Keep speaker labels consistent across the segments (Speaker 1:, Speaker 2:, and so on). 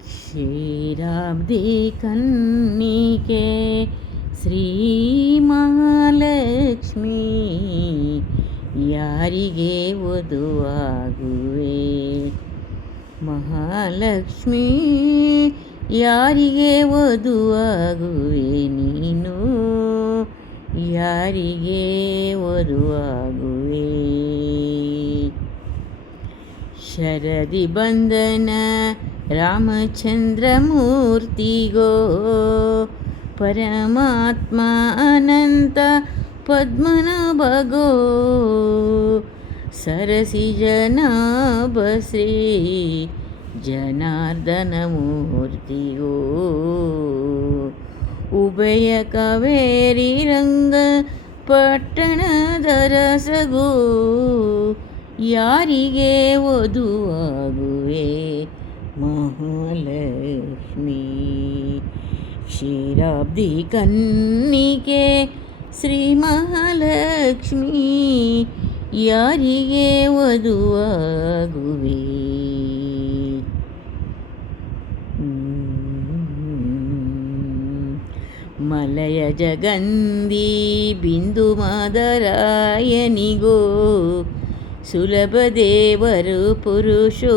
Speaker 1: ಕ್ಷೀರಾಬ್ದಿ ಕನ್ನಿಕೆ ಶ್ರೀ ಮಹಾಲಕ್ಷ್ಮಿ ಯಾರಿಗೆ ವಧುವಾಗುವೆ? ಮಹಾಲಕ್ಷ್ಮಿ ಯಾರಿಗೆ ವಧುವಾಗುವೆ ನೀನು? ಯಾರಿಗೆ ವಧುವಾಗುವೆ? ಶರದಿ ಬಂದನ ರಾಮಚಂದ್ರ ಮೂರ್ತಿಗೋ ಪರಮಾತ್ಮ ಅನಂತ ಪದ್ಮನಾಭಗೋ, ಸರಸಿ ಜನಾಭ ಶ್ರೀ ಜನಾರ್ದನ ಮೂರ್ತಿಗೋ ಉಭಯ ಕಾವೇರಿ ರಂಗ ಪಟ್ಟಣದ ರಸಗೋ, ಯಾರಿಗೆ ವಧುವಾಗುವೆ? ಮಹಾಲಕ್ಷ್ಮಿ. ಕ್ಷೀರಾಬ್ಧಿ ಕನ್ನಿಕೆ ಶ್ರೀ ಮಹಾಲಕ್ಷ್ಮಿ. ಯಾರಿಗೆ ವಧುವಾಗುವೆ? ಮಲಯ ಜಗಂದಿ ಬಿಂದು ಮಾದರಾಯನಿಗೋ. ಸುಲಭ ದೇವರು ಪುರುಷೋತ್ತಮಗೋ.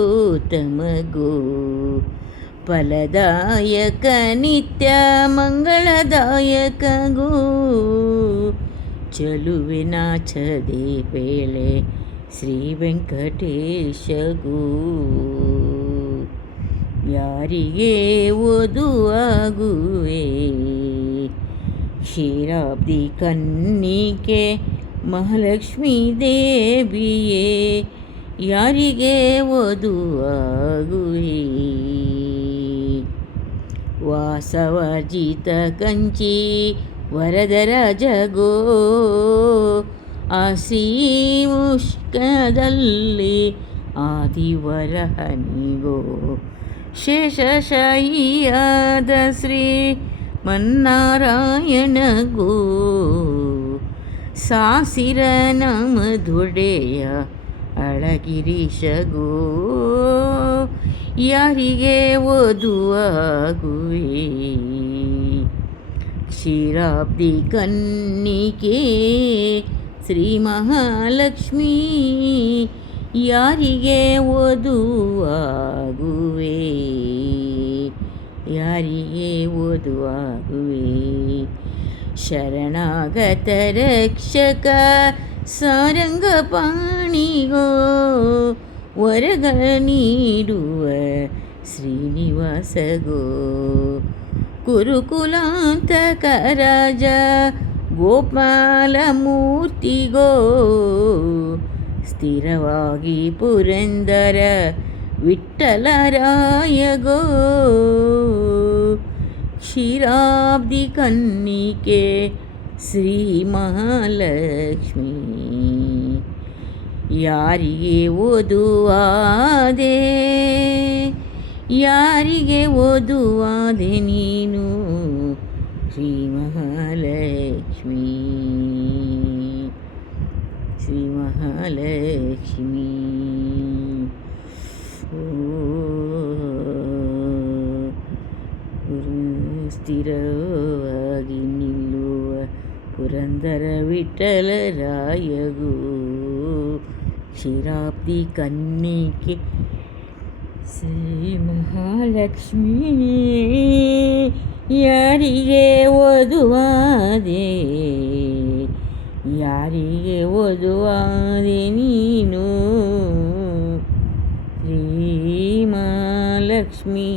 Speaker 1: ಫಲದಾಯಕ, ನಿತ್ಯ ಮಂಗಳದಾಯಕಗೋ. ಚಲುವಿನ ಛದೆ ಪೇಳೆ ಶ್ರೀ ವೆಂಕಟೇಶಗೂ. ಯಾರಿಗೆ ಓದುವಾಗುವೆ ಕ್ಷೀರಾಬ್ದಿ ಕನ್ನಿಕೆ ಮಹಾಲಕ್ಷ್ಮೀ ದೇವಿಯೇ ಯಾರಿಗೆ ಒದುಆಗುಈ ವಾಸವಜಿತ ಕಂಚಿ ವರದರ ಜಗೋ ಆಸೀ ಮುಷ್ಕದಲ್ಲಿ ಆದಿವರಹನಿಗೋ. ಶೇಷಶಾಯಿಯಾದ ಶ್ರೀ ಮನ್ನಾರಾಯಣಗೋ. ಸಾಸಿರ ನಮಧುಡೆಯ ಅಳಗಿರೀಶಗೋ ಯಾರಿಗೆ ಓದುವಾಗುವೆ ಕ್ಷೀರಾಬ್ದಿ ಕನ್ನಿಕೆ ಶ್ರೀ ಮಹಾಲಕ್ಷ್ಮೀ ಯಾರಿಗೆ ಓದುವಾಗುವೆ ಯಾರಿಗೆ ಓದುವಾಗುವೆ ಶರಣಾಗತ ರಕ್ಷಕ ಸಾರಂಗ ಪಾಣಿಗೋ ವರಗಳ ನೀಡುವ ಶ್ರೀನಿವಾಸಗೋ ಕುರುಕುಲಾಂತಕ ರಾಜ ಗೋಪಾಲ ಮೂರ್ತಿಗೋ ಸ್ಥಿರವಾಗಿ ಪುರಂದರ ವಿಠ್ಠಲರಾಯಗೋ ಕ್ಷೀರಾಬ್ದಿ ಕನ್ನಿಕೆ ಶ್ರೀ ಮಹಾಲಕ್ಷ್ಮಿ ಯಾರಿಗೆ ಓದುವಾದೆ ಯಾರಿಗೆ ಓದುವಾದೆ ನೀನು ಶ್ರೀ ಮಹಾಲಕ್ಷ್ಮಿ ಶ್ರೀ ಮಹಾಲಕ್ಷ್ಮಿ ಓ ಸ್ಥಿರವಾಗಿ ನಿಲ್ಲುವ ಪುರಂದರ ವಿಠಲರಾಯಗೂ ಕ್ಷೀರಾಬ್ದಿ ಕನ್ನಿಕೆ ಶ್ರೀ ಮಹಾಲಕ್ಷ್ಮೀ ಯಾರಿಗೆ ಓದುವಾದೆ ಯಾರಿಗೆ ಓದುವಾದೆ ನೀನು ಶ್ರೀ ಮಹಾಲಕ್ಷ್ಮೀ